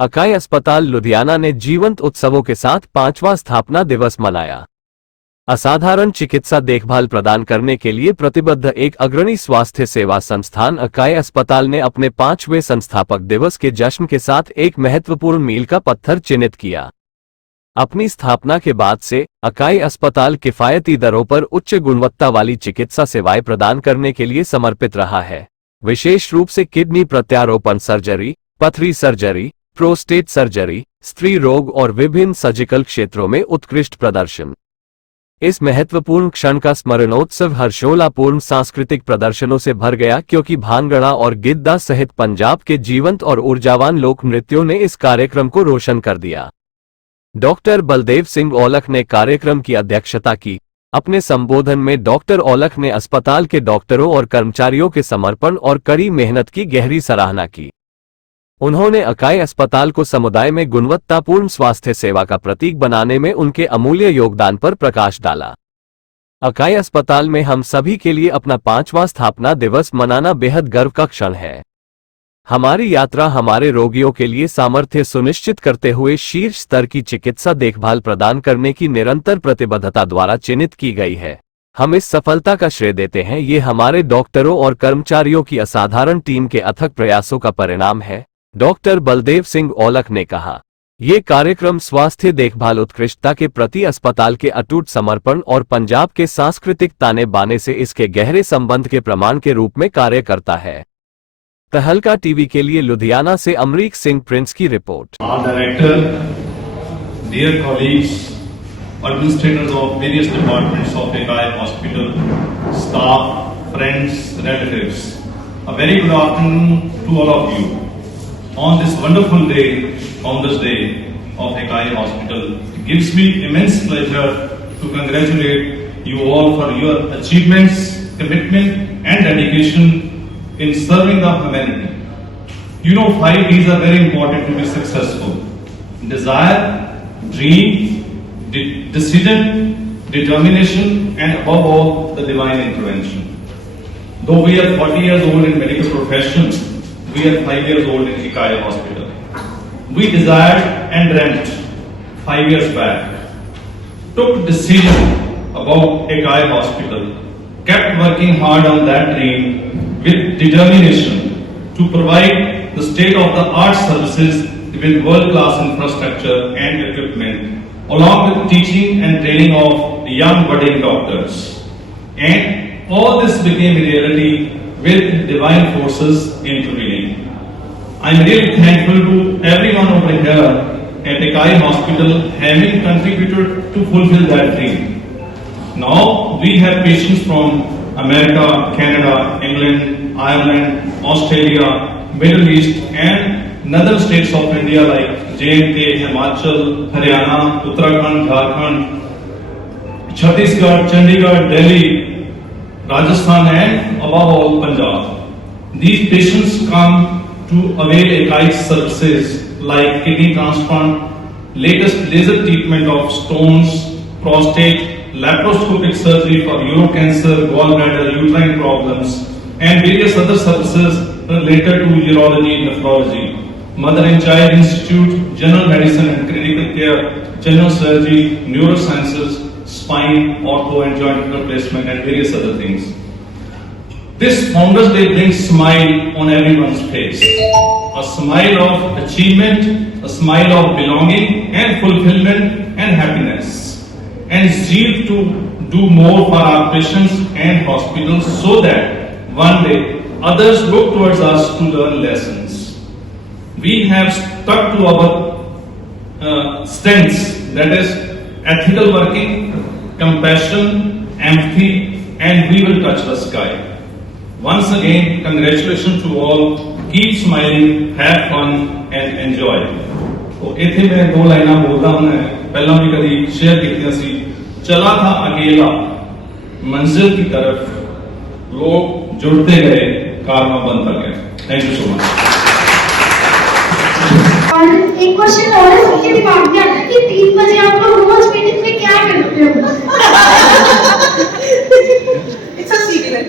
अकाई अस्पताल लुधियाना ने जीवंत उत्सवों के साथ 5वां स्थापना दिवस मनाया। असाधारण चिकित्सा देखभाल प्रदान करने के लिए प्रतिबद्ध एक अग्रणी स्वास्थ्य सेवा संस्थान अकाई अस्पताल ने अपने 5वें संस्थापक दिवस के जश्न के साथ एक महत्वपूर्ण मील का पत्थर चिन्हित किया। अपनी स्थापना के बाद से अकाई अस्पताल किफायती दरों पर उच्च गुणवत्ता वाली चिकित्सा सेवाएं प्रदान करने के लिए समर्पित रहा है। विशेष रूप से किडनी प्रत्यारोपण सर्जरी, पथरी सर्जरी, प्रोस्टेट सर्जरी, स्त्री रोग और विभिन्न सर्जिकल क्षेत्रों में उत्कृष्ट प्रदर्शन। इस महत्वपूर्ण क्षण का स्मरणोत्सव हर्षोल्लासपूर्ण सांस्कृतिक प्रदर्शनों से भर गया, क्योंकि भांगड़ा और गिद्दा सहित पंजाब के जीवंत और ऊर्जावान लोक नृत्यों ने इस कार्यक्रम को रोशन कर दिया। डॉक्टर बलदेव सिंह औलख ने कार्यक्रम की अध्यक्षता की। अपने संबोधन में डॉक्टर औलख ने अस्पताल के डॉक्टरों और कर्मचारियों के समर्पण और कड़ी मेहनत की गहरी सराहना की। उन्होंने अकाई अस्पताल को समुदाय में गुणवत्तापूर्ण स्वास्थ्य सेवा का प्रतीक बनाने में उनके अमूल्य योगदान पर प्रकाश डाला। अकाई अस्पताल में हम सभी के लिए अपना 5वां स्थापना दिवस मनाना बेहद गर्व का क्षण है। हमारी यात्रा हमारे रोगियों के लिए सामर्थ्य सुनिश्चित करते हुए शीर्ष स्तर की चिकित्सा देखभाल प्रदान करने की निरंतर प्रतिबद्धता द्वारा चिन्हित की गई है। हम इस सफलता का श्रेय देते हैं ये हमारे डॉक्टरों और कर्मचारियों की असाधारण टीम के अथक प्रयासों का परिणाम है, डॉक्टर बलदेव सिंह औलख ने कहा। ये कार्यक्रम स्वास्थ्य देखभाल उत्कृष्टता के प्रति अस्पताल के अटूट समर्पण और पंजाब के सांस्कृतिक ताने बाने से इसके गहरे संबंध के प्रमाण के रूप में कार्य करता है। तहलका टीवी के लिए लुधियाना से अमरीक सिंह प्रिंस की report. Director, dear colleagues, administrators of various departments of एकाई hospital, staff, friends, relatives, a very good afternoon to all of you. On this wonderful day, Founders Day of Ekai Hospital, it gives me immense pleasure to congratulate you all for your achievements, commitment and dedication in serving the humanity. You know, 5 Ds are very important to be successful: desire, dream, decision, determination, and above all, the divine intervention. Though we are 40 years old in medical profession, we are 5 years old in Ekai Hospital. We desired and dreamt 5 years back, took decision about Ekai Hospital, kept working hard on that dream with determination to provide the state-of-the-art services with world-class infrastructure and equipment, along with teaching and training of young budding doctors. And all this became a reality with divine forces intervening. I am really thankful to everyone over here at Ekai Hospital having contributed to fulfill that dream. Now we have patients from America, Canada, England, Ireland, Australia, Middle East and northern states of India like J&K, Himachal, Haryana, Uttarakhand, Jharkhand, Chhattisgarh, Chandigarh, Delhi, Rajasthan and above all Punjab. These patients come to avail Ekai's services like kidney transplant, latest laser treatment of stones, prostate, laparoscopic surgery for urocancer, gallbladder, uterine problems and various other services related to urology, nephrology, Mother and Child Institute, general medicine and critical care, general surgery, neurosciences, spine, ortho and joint replacement and various other things. This Founders Day brings smile on everyone's face. A smile of achievement, a smile of belonging and fulfillment and happiness. And zeal to do more for our patients and hospitals so that one day others look towards us to learn lessons. We have stuck to our strengths, that is ethical working, compassion, empathy, and we will touch the sky. Once again, congratulations to all. Keep smiling, have fun and enjoy. तो इथे मैं 2 लाइना बोलता हूं, पहला भी कभी शेयर की सी। चला था अकेला मंजिल की तरफ, लोग जुड़ते गए, कारवां बनता गया। Thank you so much. और एक क्वेश्चन और है, सबके दिमाग में आता है कि 3 बजे आप लोग रोज मीटिंग में क्या करते हो? It's a secret.